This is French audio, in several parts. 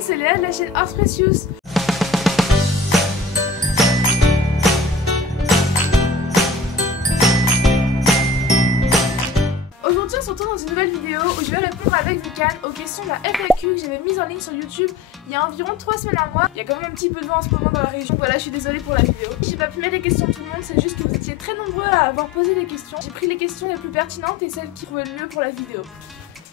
c'est Léa de la chaîne Horse Precious. Aujourd'hui on se retrouve dans une nouvelle vidéo où je vais répondre avec Vulcan aux questions de la FAQ que j'avais mise en ligne sur YouTube il y a environ 3 semaines à moi. Il y a quand même un petit peu de vent en ce moment dans la région, voilà, je suis désolée pour la vidéo. J'ai pas pu mettre les questions de tout le monde, c'est juste que vous étiez très nombreux à avoir posé des questions. J'ai pris les questions les plus pertinentes et celles qui trouvaient le mieux pour la vidéo.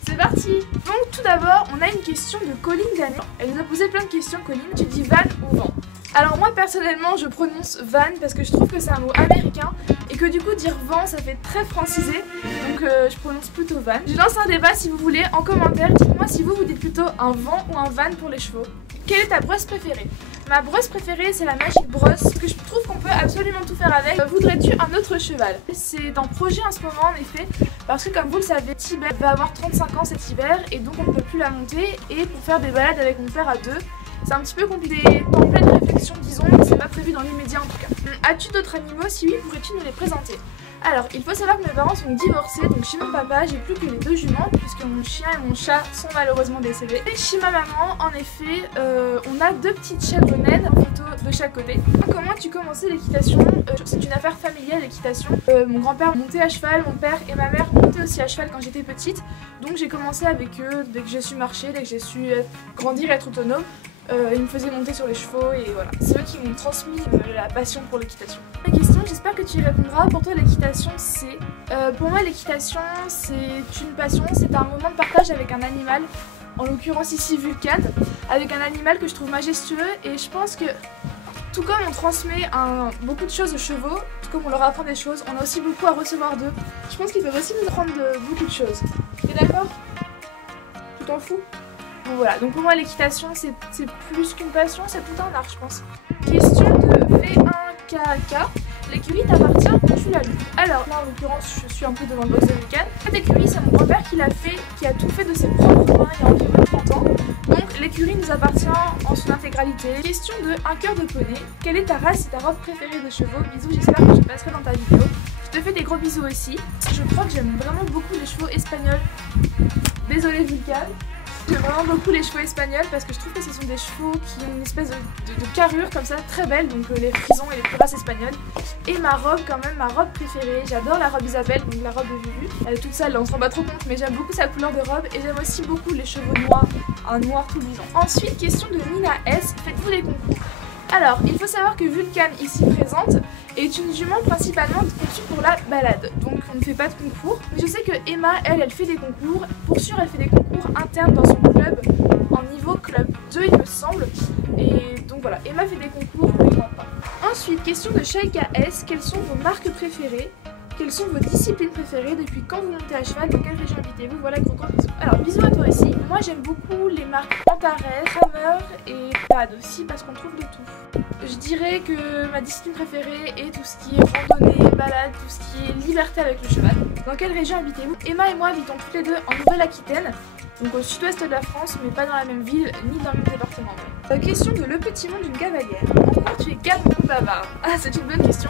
C'est parti. Donc tout d'abord, on a une question de Colline Daniel. Elle nous a posé plein de questions. Colline, tu dis van ou vent? Alors moi personnellement, je prononce van parce que je trouve que c'est un mot américain et que du coup dire vent ça fait très francisé, donc je prononce plutôt van. Je lance un débat si vous voulez en commentaire. Dites-moi si vous dites plutôt un vent ou un van pour les chevaux. Quelle est ta brosse préférée? Ma brosse préférée c'est la Magic Brosse, que je trouve qu'on peut absolument tout faire avec. Voudrais-tu un autre cheval? C'est en projet en ce moment en effet, parce que comme vous le savez, Tibet va avoir 35 ans cet hiver et donc on ne peut plus la monter, et pour faire des balades avec mon père à deux, c'est un petit peu compliqué, en pleine réflexion disons, mais c'est pas prévu dans l'immédiat en tout cas. As-tu d'autres animaux? Si oui, pourrais-tu nous les présenter? Alors, il faut savoir que mes parents sont divorcés, donc chez mon papa, j'ai plus que les 2 juments, puisque mon chien et mon chat sont malheureusement décédés. Et chez ma maman, en effet, on a 2 petites chèvres naines, en photo de chaque côté. Comment as-tu commencé l'équitation? C'est une affaire familiale, l'équitation. Mon grand-père montait à cheval, mon père et ma mère montaient aussi à cheval quand j'étais petite. Donc j'ai commencé avec eux dès que j'ai su marcher, dès que j'ai su grandir et être autonome. Ils me faisaient monter sur les chevaux et voilà. C'est eux qui m'ont transmis la passion pour l'équitation. La question, j'espère que tu y répondras. Pour toi, l'équitation, c'est... pour moi, l'équitation, c'est une passion, c'est un moment de partage avec un animal. En l'occurrence ici, Vulcan, avec un animal que je trouve majestueux. Et je pense que, tout comme on transmet beaucoup de choses aux chevaux, tout comme on leur apprend des choses, on a aussi beaucoup à recevoir d'eux. Je pense qu'ils peuvent aussi nous apprendre beaucoup de choses. T'es d'accord? Tu t'en fous? Donc voilà, donc pour moi l'équitation c'est plus qu'une passion, c'est tout un art je pense. Question de V1KK, l'écurie t'appartient ou tu l'as lu? Alors là en l'occurrence je suis un peu devant le box de Vulcan. Cette écurie c'est mon grand-père qui l'a fait, qui a tout fait de ses propres mains il y a environ 30 ans. Donc l'écurie nous appartient en son intégralité. Question de un cœur de poney, quelle est ta race et ta robe préférée de chevaux? Bisous, j'espère que je passerai dans ta vidéo. Je te fais des gros bisous aussi. Je crois que j'aime vraiment beaucoup les chevaux espagnols. Désolée Vulcan. J'aime vraiment beaucoup les chevaux espagnols parce que je trouve que ce sont des chevaux qui ont une espèce de carrure comme ça très belle, donc les frisons et les cuirasses espagnoles. Et ma robe quand même, ma robe préférée, j'adore la robe Isabelle, donc la robe de Vivu. Elle est toute sale, là, on se rend pas trop compte, mais j'aime beaucoup sa couleur de robe et j'aime aussi beaucoup les cheveux noirs, un noir tout luisant. Ensuite, question de Nina S, faites-vous des concours? Alors, il faut savoir que Vulcan, ici présente, est une jument principalement conçue pour la balade. Donc on ne fait pas de concours. Mais je sais que Emma, elle fait des concours. Pour sûr, elle fait des concours internes dans son club, en niveau club 2 il me semble. Et donc voilà, Emma fait des concours, mais moi pas. Ensuite, question de Shaika S, quelles sont vos marques préférées? Quelles sont vos disciplines préférées? Depuis quand vous montez à cheval? Dans quelle région habitez-vous? Voilà, gros bisous. Alors, bisous à toi aussi. Moi, j'aime beaucoup les marques Antares, Hammer et Pad aussi parce qu'on trouve de tout. Je dirais que ma discipline préférée est tout ce qui est randonnée, balade, tout ce qui est liberté avec le cheval. Dans quelle région habitez-vous? Emma et moi habitons toutes les deux en Nouvelle-Aquitaine, donc au sud-ouest de la France, mais pas dans la même ville ni dans le même département. Question de Le Petit Monde d'une cavalière. En quoi tu es calme ou bavard? Ah, c'est une bonne question.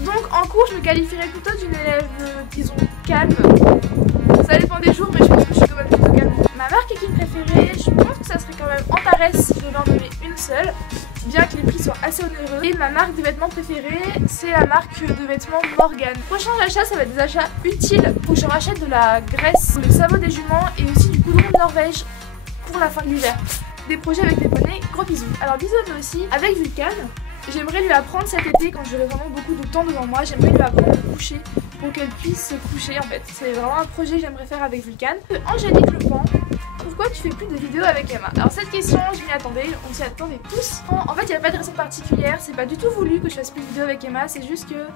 Donc en cours, je me qualifierais plutôt d'une élève, disons, calme. Ça dépend des jours, mais je pense que je suis quand même plutôt calme. Ma marque équine préférée, je pense que ça serait quand même Antares si je devais en donner une seule, bien que les prix soient assez onéreux. Et ma marque de vêtements préférée, c'est la marque de vêtements Morgan. Prochain achat, ça va être des achats utiles. Faut que je rachète de la graisse, le sabot des juments et aussi du goudron de Norvège pour la fin de l'hiver. Des projets avec des poneys, gros bisous. Alors bisous à toi aussi, avec Vulcan. J'aimerais lui apprendre cet été, quand j'aurai vraiment beaucoup de temps devant moi, j'aimerais lui apprendre à coucher pour qu'elle puisse se coucher en fait. C'est vraiment un projet que j'aimerais faire avec Vulcan. Angélique Lepan, pourquoi tu fais plus de vidéos avec Emma? Alors cette question, je m'y attendais, on s'y attendait tous. En fait, il n'y a pas de raison particulière, c'est pas du tout voulu que je fasse plus de vidéos avec Emma, c'est juste que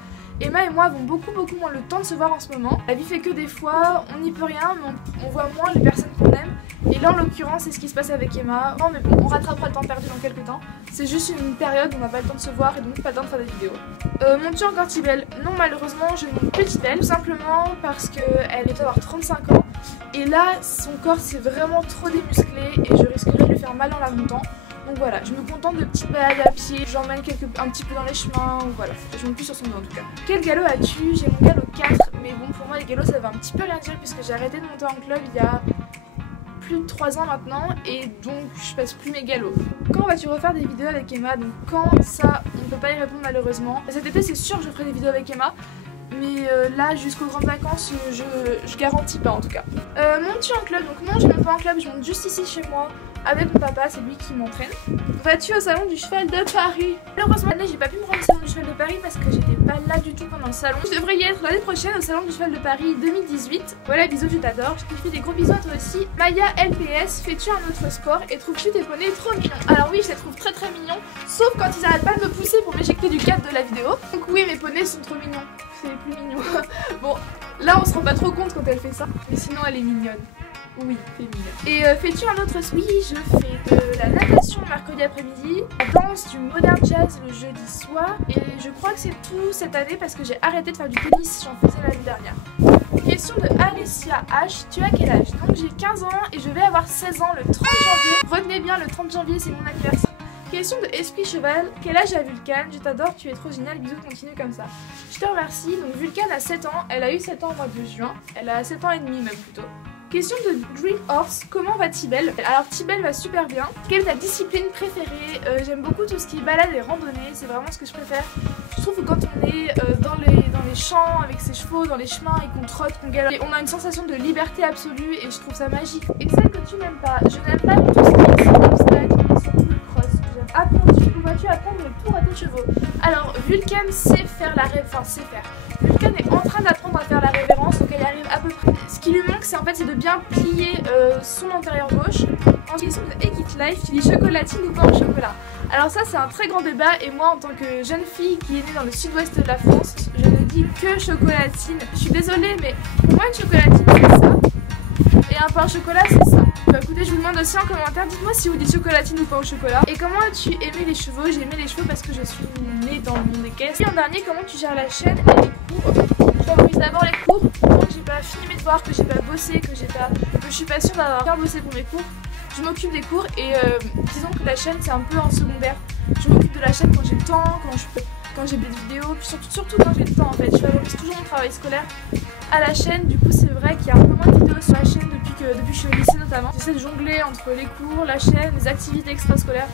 Emma et moi avons beaucoup moins le temps de se voir en ce moment. La vie fait que des fois, on n'y peut rien, mais on voit moins les personnes qu'on aime. Et là en l'occurrence c'est ce qui se passe avec Emma. Non mais bon, on rattrapera le temps perdu dans quelques temps. C'est juste une période où on n'a pas le temps de se voir et donc pas le temps de faire des vidéos. Montes-tu encore Tibelle? Non malheureusement je ne monte plus Tibelle. Tout simplement parce qu'elle est avoir 35 ans. Et là son corps c'est vraiment trop démusclé et je risquerais de lui faire mal en la montant. Donc voilà, je me contente de petites balades à pied, j'emmène un petit peu dans les chemins, voilà, je monte plus sur son dos en tout cas. Quel galop as-tu? J'ai mon galop 4, mais bon pour moi les galops ça veut un petit peu rien dire puisque j'ai arrêté de monter en club il y a plus de 3 ans maintenant et donc je passe plus mes galops. Quand vas-tu refaire des vidéos avec Emma? Donc quand ça, on peut pas y répondre malheureusement. Cet été c'est sûr que je ferai des vidéos avec Emma. Mais là jusqu'aux grandes vacances je garantis pas en tout cas. Montes-tu en club? Donc non, je monte pas en club, je monte juste ici chez moi avec mon papa, c'est lui qui m'entraîne. Vas-tu au salon du cheval de Paris? Malheureusement l'année j'ai pas pu me rendre au salon du cheval de Paris parce que j'étais pas là du tout pendant le salon. Je devrais y être l'année prochaine au salon du cheval de Paris 2018. Voilà, bisous, je t'adore. Je te fais des gros bisous à toi aussi. Maya LPS, fais-tu un autre sport et trouves-tu tes poneys trop mignons? Alors oui, je les trouve très très mignons, sauf quand ils arrêtent pas de me pousser pour m'éjecter du cadre de la vidéo. Donc oui, mes poneys sont trop mignons. C'est les plus mignons. Bon, là on se rend pas trop compte quand elle fait ça, mais sinon elle est mignonne. Oui, c'est mignonne. Et fais-tu un autre sport? Oui, je fais de la natation le mercredi après-midi, la danse, du modern jazz le jeudi soir, et je crois que c'est tout cette année parce que j'ai arrêté de faire du tennis, j'en faisais l'année dernière. Question de Alicia H, tu as quel âge? Donc j'ai 15 ans et je vais avoir 16 ans le 30 janvier. Retenez bien, le 30 janvier c'est mon anniversaire. Question de Esprit Cheval, quel âge a Vulcan? Je t'adore, tu es trop génial, bisous, continue comme ça. Je te remercie. Donc Vulcan a 7 ans, elle a eu 7 ans au mois de juin, elle a 7 ans et demi même plutôt. Question de Dream Horse, comment va Tibel? Alors Tibel va super bien. Quelle est ta discipline préférée? J'aime beaucoup tout ce qui est balade et randonnée, c'est vraiment ce que je préfère. Je trouve que quand on est dans les champs avec ses chevaux, dans les chemins et qu'on trotte, qu'on galope, on a une sensation de liberté absolue et je trouve ça magique. Et celle que tu n'aimes pas? Je n'aime pas tout ce qui est obstacle et surtout le cross. Apprends-tu ou vas-tu apprendre le tour à tes chevaux? Alors Vulcan sait faire la révérence, Vulcan est en train d'apprendre à faire la révérence, donc elle y arrive à peu près. Ce qui lui manque c'est en fait c'est de bien plier son antérieur gauche. En question de Egit Life, tu dis chocolatine ou pas au chocolat? Alors ça c'est un très grand débat et moi en tant que jeune fille qui est née dans le sud-ouest de la France, je ne dis que chocolatine. Je suis désolée mais pour moi une chocolatine c'est ça. Et un pain au chocolat c'est ça. Bah écoutez, je vous demande aussi en commentaire, dites-moi si vous dites chocolatine ou pain au chocolat. Et comment as-tu aimé les chevaux? J'ai aimé les chevaux parce que je suis née dans le monde des caisses. Et en dernier, comment tu gères la chaîne et les cours? Je favorise d'abord les cours, tant que j'ai pas fini mes devoirs, que j'ai pas bossé, que je suis pas sûre d'avoir bien bossé pour mes cours. Je m'occupe des cours et disons que la chaîne c'est un peu en secondaire. Je m'occupe de la chaîne quand j'ai le temps, quand j'ai des vidéos, puis surtout quand j'ai le temps en fait. Je favorise toujours mon travail scolaire à la chaîne. Du coup c'est vrai qu'il y a un peu moins de vidéos sur la chaîne depuis que je suis au lycée notamment. J'essaie de jongler entre les cours, la chaîne, les activités extrascolaires.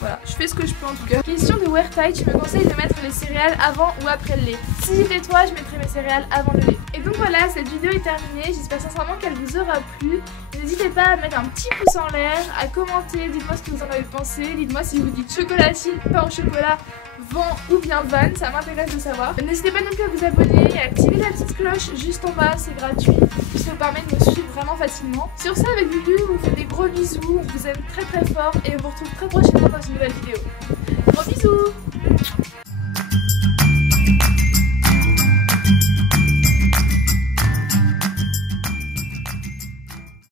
Voilà, je fais ce que je peux en tout cas. Question de Wertai, tu me conseilles de mettre les céréales avant ou après le lait? Si j'étais toi, je mettrais mes céréales avant le lait. Et donc voilà, cette vidéo est terminée. J'espère sincèrement qu'elle vous aura plu. N'hésitez pas à mettre un petit pouce en l'air, à commenter, dites-moi ce que vous en avez pensé. Dites-moi si vous dites chocolatine, pain au chocolat, vent ou bien van, ça m'intéresse de savoir. N'hésitez pas non plus à vous abonner et à activer la petite cloche juste en bas, c'est gratuit. Ça vous permet de me suivre vraiment facilement. Sur ça, avec Lulu, on vous fait des gros bisous, on vous aime très très fort et on vous retrouve très prochainement dans une nouvelle vidéo. Gros bisous!